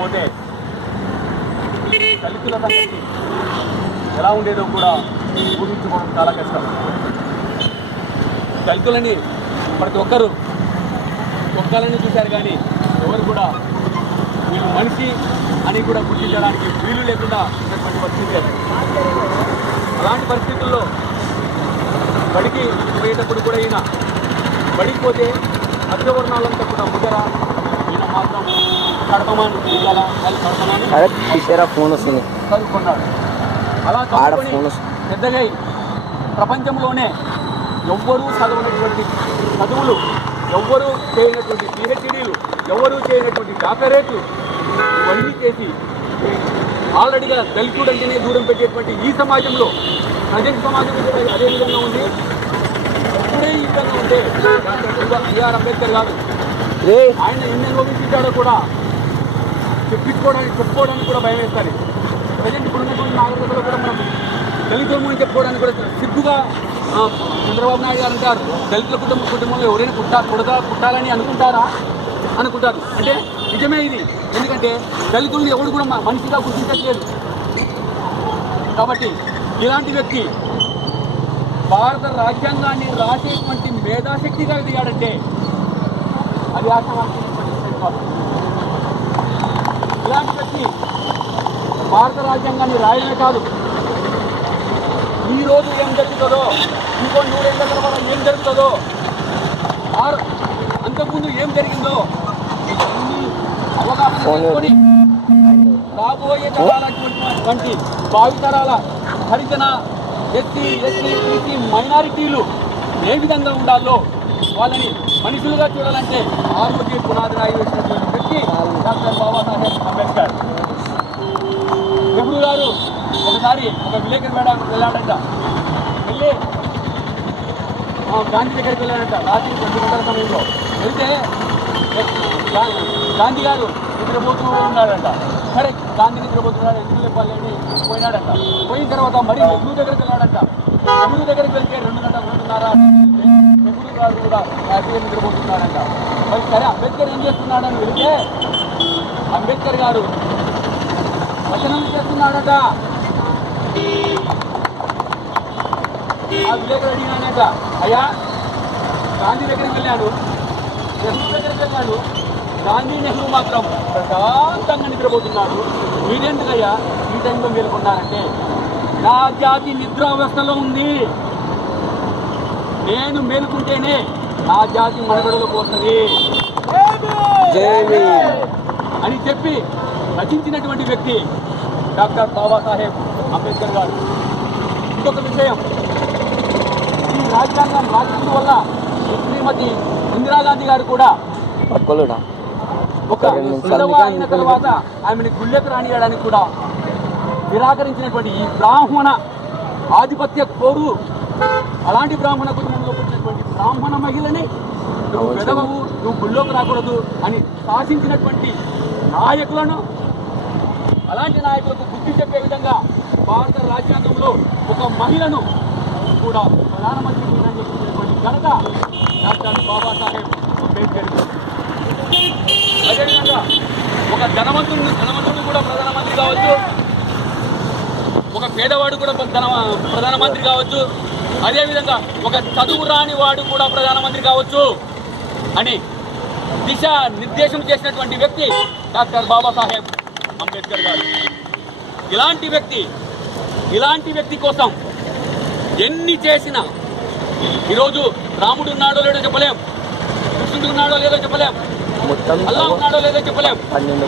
పోతే దళితుల సంగతి ఎలా ఉండేదో కూడా ఊహించుకోవడం చాలా కష్టం. దళితులని ప్రతి ఒక్కరూ ఒక్కలని చూశారు, కానీ ఎవరు కూడా వీళ్ళు మనిషి అని కూడా గుర్తించడానికి వీలు లేకుండా ఉన్నటువంటి పరిస్థితి. అలాంటి పరిస్థితుల్లో బడికి పోయేటప్పుడు కూడా ఈయన బడికి పోతే అగ్రవర్ణాలంతా కూడా ముదర, ఈయన మాత్రం కడపమాను ఇవాళ వాళ్ళు కడపమాను చదువుకున్నాడు. అలా చదువుకొని పెద్దగా ప్రపంచంలోనే ఎవ్వరూ చదవనటువంటి చదువులు, ఎవ్వరూ చేయనటువంటి పిహెచ్డీలు, ఎవరూ చేయనటువంటి డాక్టరేట్లు ఇవన్నీ చేసి ఆల్రెడీగా దళితుడు అంటేనే దూరం పెట్టేటువంటి ఈ సమాజంలో ప్రజెంట్ సమాజం అదే విధంగా ఉంది. ఇప్పుడే ఈ విధంగా ఉంటే డాక్టర్ బిఆర్ అంబేద్కర్ గారు ఆయన ఎన్ని అనుభవించాడో కూడా చెప్పుకోవడానికి కూడా భయం వేస్తారు. ప్రజెంట్ ఇప్పుడు ఉన్నటువంటి నాగరికతలో కూడా మనం దళితులు చెప్పుకోవడానికి కూడా సిగ్గుగా చంద్రబాబు నాయుడు గారు అంటారు, దళితుల కుటుంబంలో ఎవరైనా పుట్టాలని అనుకుంటారు. అంటే నిజమే ఇది. ఎందుకంటే దళితులను ఎవరు కూడా మనిషిగా గుర్తించట్లేదు. కాబట్టి ఇలాంటి వ్యక్తి భారత రాజ్యాంగాన్ని రాసేటువంటి మేధాశక్తిగా ఎదిగాడంటే అది ఆశావాసినటువంటి విషయం కాదు. ఇలాంటి వ్యక్తి భారత రాజ్యాంగాన్ని రాయడమే కాదు, ఈరోజు ఏం జరుగుతుందో, ఇంకో 100 ఏళ్ళ తర్వాత ఏం జరుగుతుందో, అంతకుముందు ఏం జరిగిందో అన్ని అవగాహన చేసుకొని రాబోయే తరాలటువంటి భావితరాల హరిజన, ఎస్సీ, బీసీ మైనారిటీలు ఏ విధంగా ఉండాలో వాళ్ళని మనుషులుగా చూడాలంటే ఆరోగ్య పునాది రాయి వేసినటువంటి వ్యక్తి డాక్టర్ బాబాసాహెబ్ అంబేద్కర్. నెహ్రూ గారు ఒకసారి ఒక విలేకరు వెళ్ళాడంట. వెళ్ళి గాంధీ దగ్గరికి వెళ్ళాడంట రాత్రి 2 గంటల సమయంలో. వెళ్తే గాంధీ గారు నిద్రపోతూ ఉన్నాడంట. సరే గాంధీ నిద్రపోతున్నాడు, ఎందుకు చెప్పాలి అని పోయినాడంట. పోయిన తర్వాత మరి నెహ్రూ దగ్గరికి వెళ్ళాడంట. నెహ్రూ దగ్గరికి వెళ్తే 2 గంటల 2:30 నెహ్రూ గారు కూడా హ్యాపీగా నిద్రపోతున్నాడంట. మరి సరే అంబేద్కర్ ఏం చేస్తున్నాడని వెళితే అంబేద్కర్ గారు వచనం చేస్తున్నాడట. ఆ విలేకరు అడిగినానట, అయ్యా గాంధీ దగ్గరికి వెళ్ళాను, నెహ్రూ దగ్గరికి వెళ్ళాను, గాంధీ నెహ్రూ మాత్రం ప్రశాంతంగా నిద్రపోతున్నారు, మీరెందుకయ్యా ఈ టైంలో మేలుకున్నారంటే, నా జాతి నిద్రావస్థలో ఉంది, నేను మేలుకుంటేనే నా జాతి మనుగడలోకి వస్తుంది అని చెప్పి రచించినటువంటి వ్యక్తి డాక్టర్ బాబాసాహెబ్ అంబేద్కర్ గారు. ఇంకొక విషయం, ఈ రాజ్యాంగం రాసినందు వల్ల శ్రీమతి ఇందిరాగాంధీ గారు కూడా ఒక విధవ అయిన తర్వాత ఆమెను గుళ్ళెకు రానియడానికి కూడా నిరాకరించినటువంటి ఈ బ్రాహ్మణ ఆధిపత్య కోరు, అలాంటి బ్రాహ్మణ కుటుంబంలో పుట్టినటువంటి బ్రాహ్మణ మహిళని నువ్వు విధవవు, నువ్వు గుళ్ళోకి రాకూడదు అని శాసించినటువంటి నాయకులను, అలాంటి నాయకులకు బుద్ధి చెప్పే విధంగా భారత రాజ్యాంగంలో ఒక మహిళను కూడా ప్రధానమంత్రి చేసినటువంటి ఘనత డాక్టర్ బాబాసాహెబ్ అంబేద్కర్. అదేవిధంగా ఒక ధనవంతుడు కూడా ప్రధానమంత్రి కావచ్చు, ఒక పేదవాడు కూడా ప్రధానమంత్రి కావచ్చు, అదేవిధంగా ఒక చదువు రాని వాడు కూడా ప్రధానమంత్రి కావచ్చు అని దిశ నిర్దేశం చేసినటువంటి వ్యక్తి డాక్టర్ బాబాసాహెబ్ అంబేద్కర్ గారు. ఇలాంటి వ్యక్తి కోసం ఎన్ని చేసినా, ఈరోజు రాముడు ఉన్నాడో లేదో చెప్పలేం, కృష్ణుడు ఉన్నాడో లేదో చెప్పలేం, అల్లా ఉన్నాడో లేదో చెప్పలేం.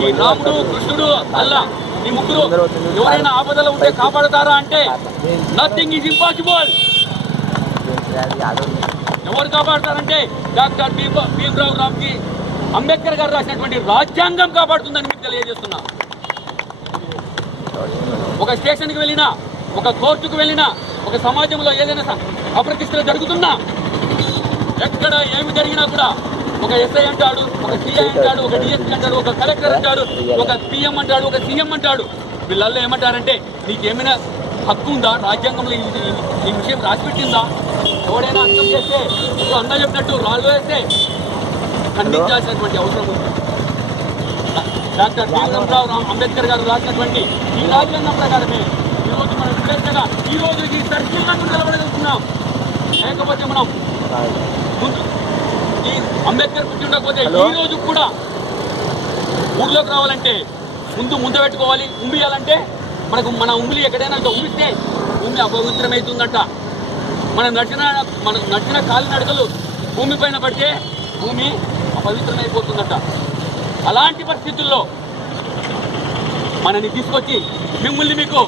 ఈ రాముడు, కృష్ణుడు, అల్లా ఈ ముగ్గురు ఎవరైనా ఆపదలో ఉంటే కాపాడతారా అంటే నథింగ్ ఈజ్ ఇంపాసిబుల్. ఎవరు కాపాడతారంటే డాక్టర్ భీమ్రావ్ రామ్జీ అంబేద్కర్ గారు రాసినటువంటి రాజ్యాంగం కాపాడుతుందని మీకు తెలియజేస్తున్నా. ఒక స్టేషన్కి వెళ్ళినా, ఒక కోర్టుకు వెళ్ళినా, ఒక సమాజంలో ఏదైనా అప్రతిష్టలు జరుగుతున్నా, ఎక్కడ ఏమి జరిగినా కూడా ఒక ఎస్ఐ అంటాడు, ఒక సిఐ అంటాడు, ఒక డిఎస్పీ అంటాడు, ఒక కలెక్టర్ అంటాడు, ఒక పిఎం అంటాడు, ఒక సీఎం అంటాడు. వీళ్ళల్లో ఏమంటారంటే నీకేమైనా హక్కు ఉందా, రాజ్యాంగంలో ఈ విషయం రాసిపెట్టిందా, ఎవడైనా అర్థం చేస్తే ఇప్పుడు అన్నా చెప్పినట్టు రాళ్ళు వేస్తే ఖండించాల్సినటువంటి అవసరం ఉంది. డాక్టర్ భీమరావు అంబేద్కర్ గారు రాసినటువంటి ఈ రాజ్యాంగం ప్రకారమే ఈరోజు మనం స్వేచ్ఛగా ఈరోజు ఈ సర్కిల్లను నిలబడగలుగుతున్నాం. లేకపోతే మనం ముందు ఈ అంబేద్కర్ పుట్టి ఉండకపోతే ఈ రోజు కూడా ఊళ్ళోకి రావాలంటే ముందు పెట్టుకోవాలి. ఉమ్మియాలంటే మన ఉమ్మిలి ఎక్కడైనా ఉమ్మిస్తే భూమి అపవిత్రమవుతుందట. మనం నడిచిన కాలినడకలు భూమి పైన పడితే భూమి అపవిత్రమైపోతుందట. అలాంటి పరిస్థితుల్లో మనని తీసుకొచ్చి మిమ్మల్ని మీకు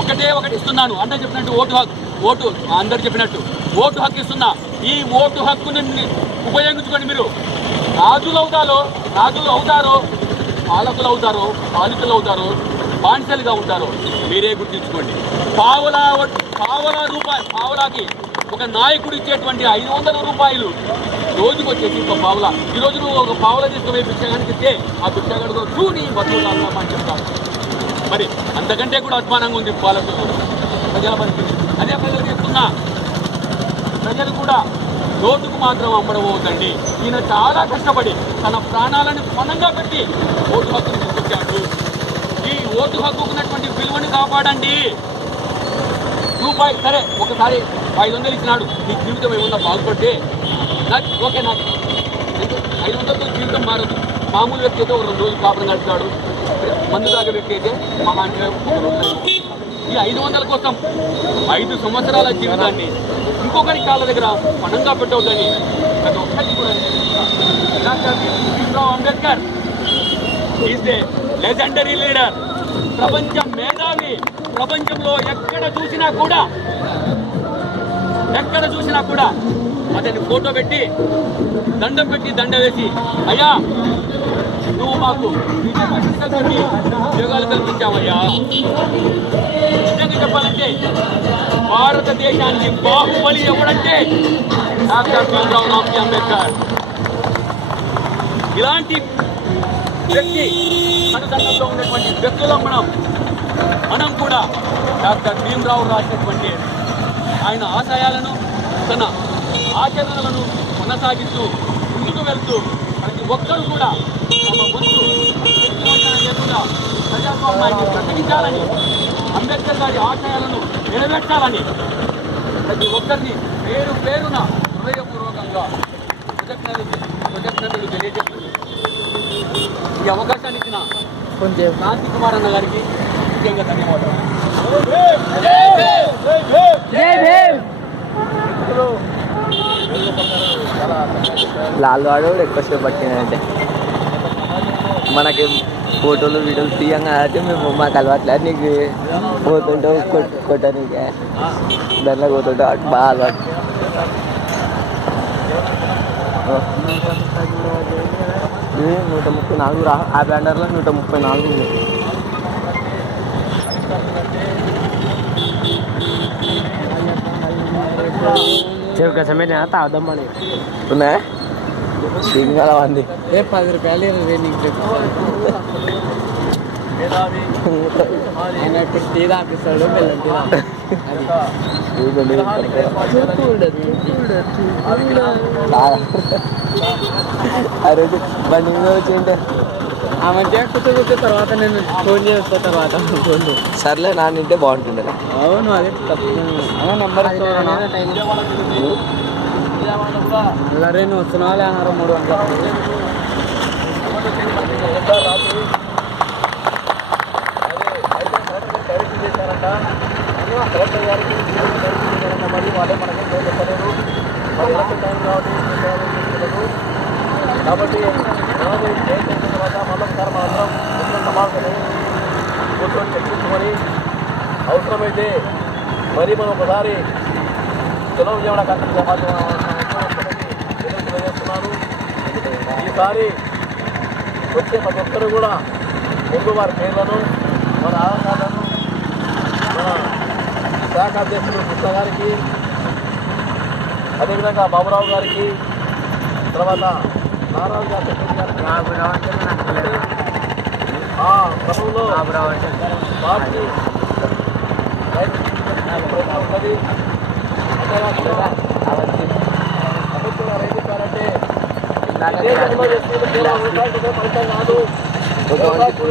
ఒకటి ఇస్తున్నాను. అందరు చెప్పినట్టు ఓటు అందరు చెప్పినట్టు ఓటు హక్కు ఇస్తున్నా. ఈ ఓటు హక్కుని ఉపయోగించుకొని మీరు రాజులు అవుతారో పాలకులు అవుతారో పాలితులు అవుతారో బానిసలుగా ఉంటారో మీరే గుర్తించుకోండి. పావలాకి ఒక నాయకుడు ఇచ్చేటువంటి 500 రూపాయలు రోజుకు వచ్చేసి ఒక పావలా. ఈరోజు నువ్వు ఒక పావలా తీసుకుపోయి భిక్షగానికి ఇస్తే ఆ భిక్షగాడితో చూని బతుకులు అని చెప్తాను. మరి అంతకంటే కూడా అధ్వానంగా ఉంది పాలకులు ప్రజల పరిస్థితి. అదే ప్రజలు చెప్తున్నా, ప్రజలు కూడా నోటుకు మాత్రం అమ్మడబోతండి. ఈయన చాలా కష్టపడి తన ప్రాణాలను పణంగా పెట్టి ఓటు హక్కును తీసుకొచ్చాడు. ఈ ఓటు హక్కుకున్నటువంటి విలువను కాపాడండి. రూపాయి సరే ఒకసారి 500 ఇచ్చినాడు, నీ జీవితం ఏమన్నా బాగుపడితే నాకు 500తో జీవితం మారదు. మామూలు వ్యక్తి అయితే 2 రోజులు కాపురం గడుపుతాడు. మందు తాగే వ్యక్తి అయితే మహా ఈ 500 కోసం 5 సంవత్సరాల జీవితాన్ని ఇంకొకరి కాళ్ళ దగ్గర పణంగా పెట్టవద్దని ప్రతి ఒక్కరికి కూడా doctor Bhimarao Ambedkar is the legendary leader. ప్రపంచం మేధావి. ప్రపంచంలో ఎక్కడ చూసినా కూడా అతన్ని ఫోటో పెట్టి దండ వేసి అయ్యా నువ్వు మాకు ఉద్యోగాలు కల్పించావయ్యా. నిజంగా చెప్పాలంటే భారతదేశానికి బాహుబలి ఎవడంటే డాక్టర్ భీమరావు అంబేద్కర్. ఇలాంటి వ్యక్తి మనదండంలో ఉన్నటువంటి వ్యక్తులం మనం కూడా డాక్టర్ భీమరావు రాసినటువంటి ఆయన ఆశయాలను తన ఆచరణలను కొనసాగిస్తూ ముందుకు వెళ్తూ ప్రతి ఒక్కరూ కూడా తమ వంతు లేకుండా ప్రజాస్వామ్యాన్ని ప్రకటించాలని, అంబేద్కర్ గారి ఆశయాలను నెరవేర్చాలని ప్రతి ఒక్కరిని పేరున హృదయపూర్వకంగా కృతజ్ఞతలు తెలియజేస్తూ ఈ అవకాశాన్ని ఇచ్చిన క్రాంతి కుమార్ అన్న గారికి ముఖ్యంగా ధన్యవాదాలు. లాల్ వాడు ఎక్కువసేపు పట్టిందంటే మనకి ఫోటోలు వీడియోలు తీయంగా అయితే మేము మాకు అలవాట్లేదు. నీకు పోతుంటే కొట్టడానికి దాంట్లో పోతుంటే బాగా అలవాటు. ఇది 134 ఆ బ్యాండర్లో 134 ఉంది. చెవు కసమే తాగుదామని ఉన్నాయా సింగాల మంది 10 రూపాయలు 20 నీకు ఆయన ఇప్పుడు టీ తాపిస్తాడు బెల్లం టీ ఆ రోజు బండి మీద వచ్చి ఉంటే ఆ మధ్య కూర్చో తర్వాత నేను ఫోన్ చేస్తా తర్వాత ఫోన్ సర్లే నా నింటే బాగుంటుండే. అవును అదే నెంబర్ అల్లరే నువ్వు వస్తున్నావా లేనారో 3 గంటలకు కలెక్టర్ గారికి మరి వాళ్ళే మనకి చెప్పలేరు. కాబట్టి తర్వాత మళ్ళొకసారి మాత్రం సమావేశమై కూర్చొని చర్చించుకొని అవసరమైతే మరి మనం ఒకసారి తెలుగు విజయవాడ కర్తవ్య సమాజం తెలియజేస్తున్నాను. ఈసారి వచ్చే ప్రతి ఒక్కరు కూడా ముందు వారి పేర్లను మన ఆధారాలను మన శాఖ అధ్యక్షుడు కృష్ణ గారికి, అదేవిధంగా బాబురావు గారికి, తర్వాత నారాజు గారి ఆ క్రమంలో పార్టీ ప్రయత్నం ఉన్నది. అభివృద్ధిగా రైతు కాదంటే దేశంలో ఎస్పీలు ఫలితం కాదు. ఒక మంచి